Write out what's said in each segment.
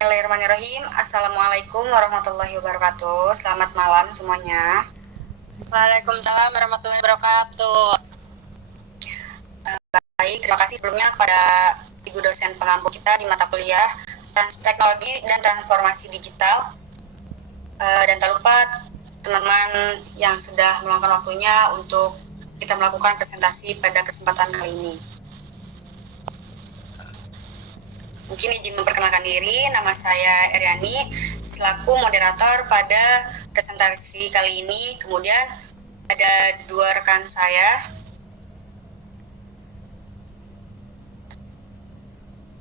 Bismillahirrahmanirrahim. Assalamualaikum warahmatullahi wabarakatuh. Selamat malam semuanya. Waalaikumsalam warahmatullahi wabarakatuh. Baik, terima kasih sebelumnya kepada Ibu dosen pengampu kita di mata kuliah Teknologi dan Transformasi Digital. Dan tak lupa teman-teman yang sudah meluangkan waktunya untuk kita melakukan presentasi pada kesempatan kali ini. Mungkin izin memperkenalkan diri, nama saya Eryani, selaku moderator pada presentasi kali ini. Kemudian ada dua rekan saya.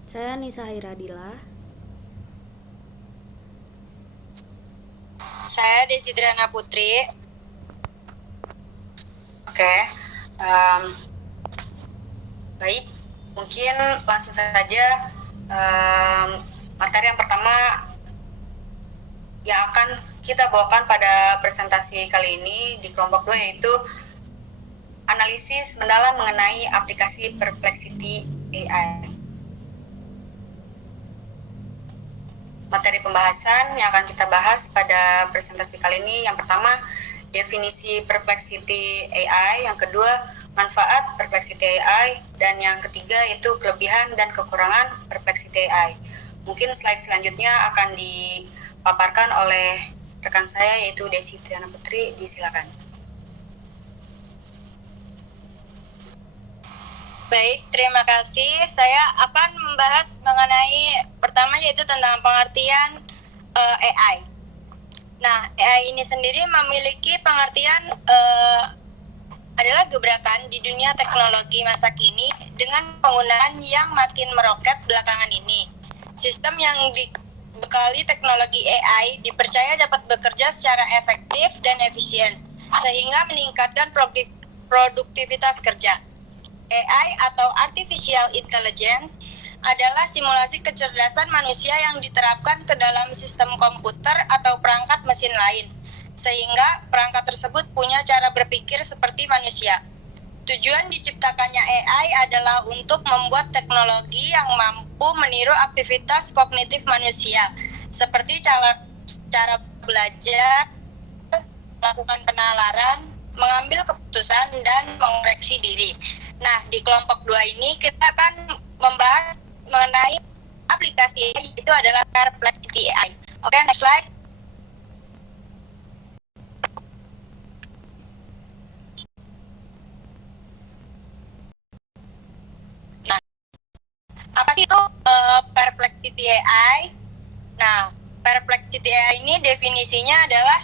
Saya Nisa Hiradila. Saya Desidrana Putri. Oke, baik, mungkin langsung saja materi yang pertama yang akan kita bawakan pada presentasi kali ini di kelompok 2, yaitu analisis mendalam mengenai aplikasi Perplexity AI. Materi pembahasan yang akan kita bahas pada presentasi kali ini, yang pertama definisi Perplexity AI, yang kedua manfaat Perplexity AI, dan yang ketiga yaitu kelebihan dan kekurangan Perplexity AI. Mungkin slide selanjutnya akan dipaparkan oleh rekan saya yaitu Desidrana Putri. Disilakan. Baik, terima kasih. Saya akan membahas mengenai pertama yaitu tentang pengertian AI. Nah, AI ini sendiri memiliki pengertian adalah gebrakan di dunia teknologi masa kini dengan penggunaan yang makin meroket belakangan ini. Sistem yang dibekali teknologi AI dipercaya dapat bekerja secara efektif dan efisien, sehingga meningkatkan produktivitas kerja. AI atau Artificial Intelligence adalah simulasi kecerdasan manusia yang diterapkan ke dalam sistem komputer atau perangkat mesin lain, sehingga perangkat tersebut punya cara berpikir seperti manusia. Tujuan diciptakannya AI adalah untuk membuat teknologi yang mampu meniru aktivitas kognitif manusia, seperti cara belajar, melakukan penalaran, mengambil keputusan, dan mengoreksi diri. Nah, di kelompok 2 ini kita akan membahas mengenai aplikasi yaitu adalah Perplexity AI. Oke, next slide. Nah, apa sih itu Perplexity AI? Nah, Perplexity AI ini definisinya adalah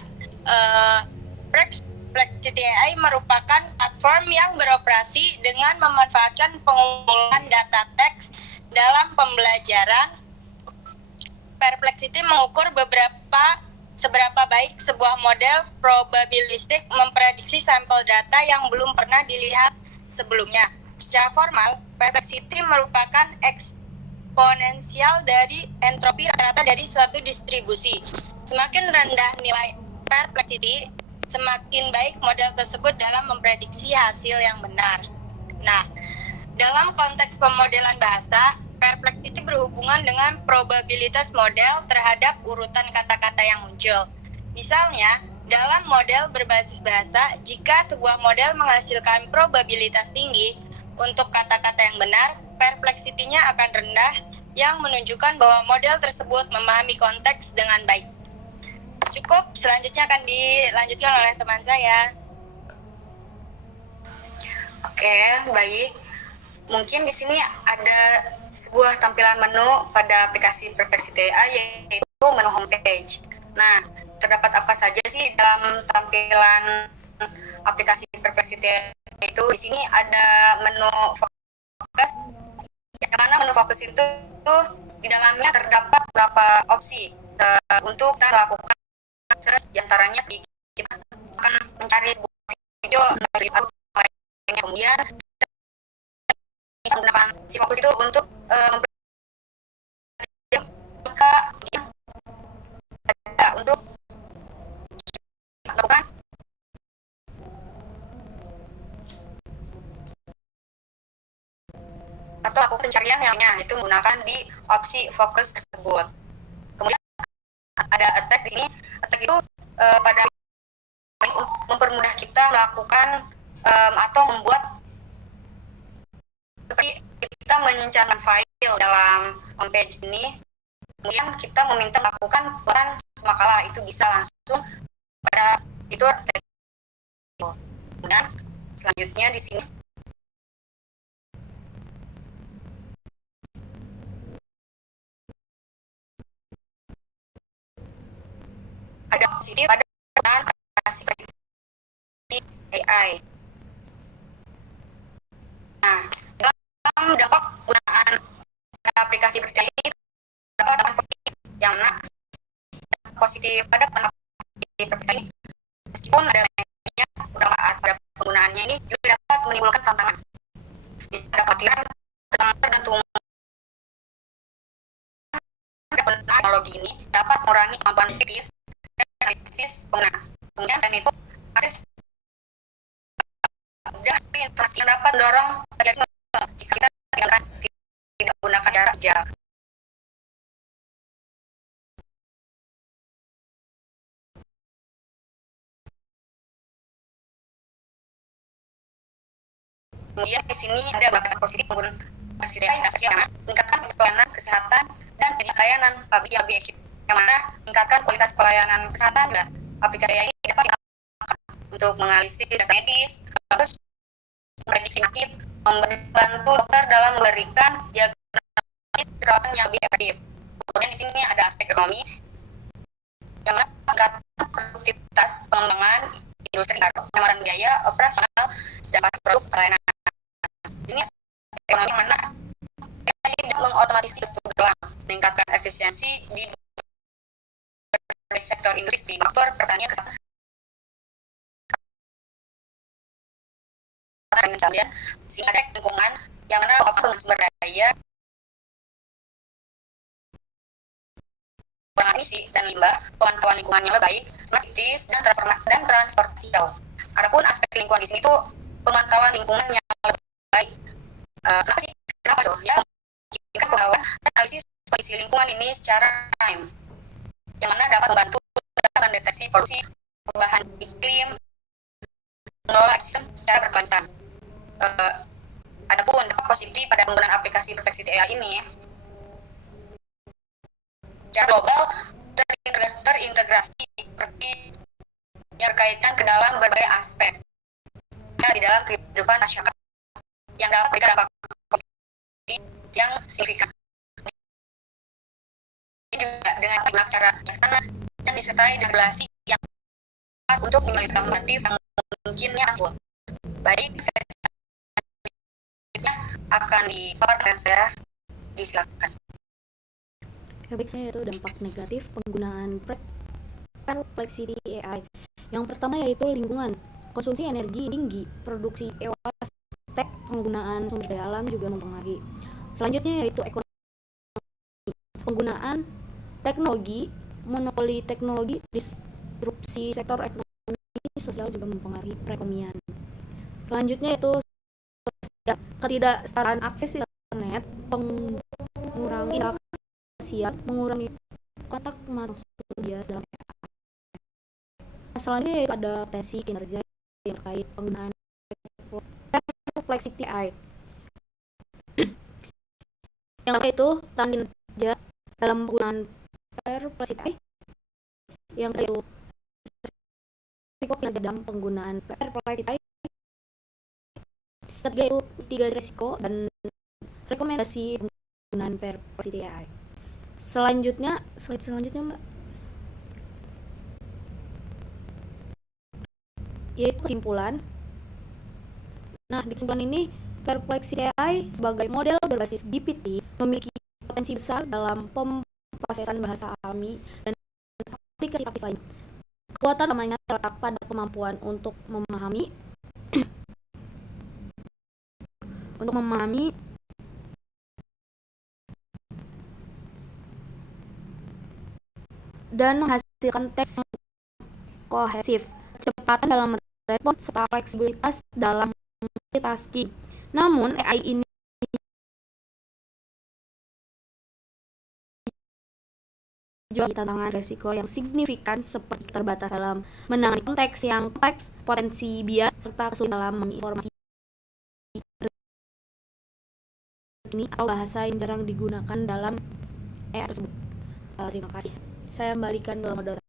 Perplexity AI merupakan platform yang beroperasi dengan memanfaatkan pengumpulan data teks dalam pembelajaran. Perplexity mengukur seberapa baik sebuah model probabilistik memprediksi sampel data yang belum pernah dilihat sebelumnya. Secara formal, Perplexity merupakan eksponensial dari entropi rata-rata dari suatu distribusi. Semakin rendah nilai Perplexity, semakin baik model tersebut dalam memprediksi hasil yang benar. Nah, dalam konteks pemodelan bahasa, Perplexity berhubungan dengan probabilitas model terhadap urutan kata-kata yang muncul. Misalnya, dalam model berbasis bahasa, jika sebuah model menghasilkan probabilitas tinggi untuk kata-kata yang benar, Perplexity-nya akan rendah, yang menunjukkan bahwa model tersebut memahami konteks dengan baik. Cukup, selanjutnya akan dilanjutkan oleh teman saya. Oke, baik. Mungkin di sini ada sebuah tampilan menu pada aplikasi Perplexity AI, yaitu menu homepage. Nah, terdapat apa saja sih dalam tampilan aplikasi Perplexity AI itu? Di sini ada menu fokus, yang mana menu fokus itu di dalamnya terdapat beberapa opsi untuk kita melakukan search, diantaranya kita akan mencari sebuah video atau kemudian bisa menggunakan si fokus itu untuk untuk melakukan atau lakukan pencarian yang lainnya, itu menggunakan di opsi fokus tersebut. ada attack di sini. Attack itu pada mempermudah kita melakukan atau membuat seperti kita mencantumkan file dalam homepage ini, kemudian kita meminta melakukan pembuatan semakalah, itu bisa langsung pada fitur. Kemudian selanjutnya di sini ada positif pada penggunaan aplikasi AI. Nah, dalam dampak penggunaan aplikasi percaya ini dapat positif, yang mana positif pada aplikasi percaya ini, meskipun ada lainnya bermanfaat pada penggunaannya ini juga dapat menimbulkan tantangan. Ada kekhawatiran tergantung teknologi ini dapat mengurangi kemampuan kritis dan analisis pengguna. Kemudian selain itu, akses dan informasi yang dapat mendorong jika kita tidak menggunakan jarak jauh. Kemudian di sini ada beberapa positif penggunaan aplikasi AI, meningkatkan pelayanan kesehatan dan layanan public aviation, yang mana meningkatkan kualitas pelayanan kesehatan juga. Aplikasi AI dapat digunakan untuk menganalisis data medis, terus memprediksi penyakit, membantu dokter dalam memberikan diagnosis perawatan yang lebih efektif. Kemudian di sini ada aspek ekonomi, yang mana meningkatkan produktivitas pengembangan industri, pengeluaran biaya operasional dan produk pelayanan. Ini ekonomi yang mana mengotomatisasi tugas, meningkatkan efisiensi di sektor industri, faktor pertanian, kesehatan, kemudian sehingga ada lingkungan yang mana dengan sumber daya, pengurangan emisi dan limbah, pemantauan lingkungan yang lebih baik, smart cities, dan transportasi jauh. Adapun aspek lingkungan di sini itu pemantauan lingkungan yang lebih baik. Kenapa tuh? Ya, memungkinkan pengawasan dan analisis kondisi lingkungan ini secara time, yang mana dapat membantu dalam mendeteksi polusi, perubahan iklim, mengelola ekosistem secara berkelanjutan. Adapun dampak positif pada penggunaan aplikasi Perplexity AI ini, secara global terintegrasi seperti yang berkaitan ke dalam berbagai aspek di dalam kehidupan masyarakat, yang dapat memberikan dampak yang signifikan. Ini juga dengan cara yang sana dan disertai dengan regulasi yang tepat untuk minimalisasi normatif yang mungkinnya atur. Baik, selanjutnya akan dipaparkan, saya disilakan. Baik, saya yaitu dampak negatif penggunaan Perplexity AI. Yang pertama yaitu lingkungan, konsumsi energi tinggi, produksi tek, penggunaan sumber daya alam juga mempengaruhi. Selanjutnya yaitu ekonomi, penggunaan teknologi, monopoli teknologi, disrupsi sektor ekonomi sosial juga mempengaruhi perekonomian. Selanjutnya yaitu ketidaksetaraan akses internet, mengurangi interaksi sosial, mengurangi kontak manusia dalam AI. Selanjutnya yaitu adaptasi kinerja yang terkait penggunaan Perplexity AI. Yang itu tanggung kinerja dalam penggunaan Perplexity AI. Yang itu risiko kinerja dalam penggunaan Perplexity AI. Ketiga itu tiga risiko dan rekomendasi penggunaan Perplexity AI. Selanjutnya, slide selanjutnya Mbak, yaitu kesimpulan. Nah, di kesimpulan ini, Perplexity AI sebagai model berbasis GPT memiliki potensi besar dalam pemrosesan bahasa alami dan aplikasi lain. Kekuatan utamanya terletak pada kemampuan untuk memahami dan menghasilkan teks yang kohesif, kecepatan dalam merespons, serta fleksibilitas dalam multitasking. Namun, AI ini juga tantangan resiko yang signifikan seperti keterbatasan dalam menangani konteks yang kompleks, potensi bias, serta kesulitan dalam menginformasi ini atau bahasa yang jarang digunakan dalam AI tersebut. Terima kasih. Saya kembalikan ke moderator.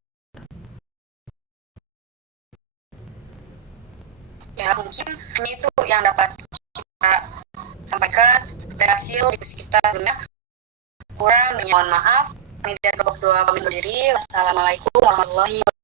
Ya, mungkin hanya itu yang dapat kita sampaikan dari hasil diskusi kita sebelumnya. Kurang, mohon maaf. Kami dari kelompok 2 pamit undur diri. Wassalamualaikum warahmatullahi wabarakatuh.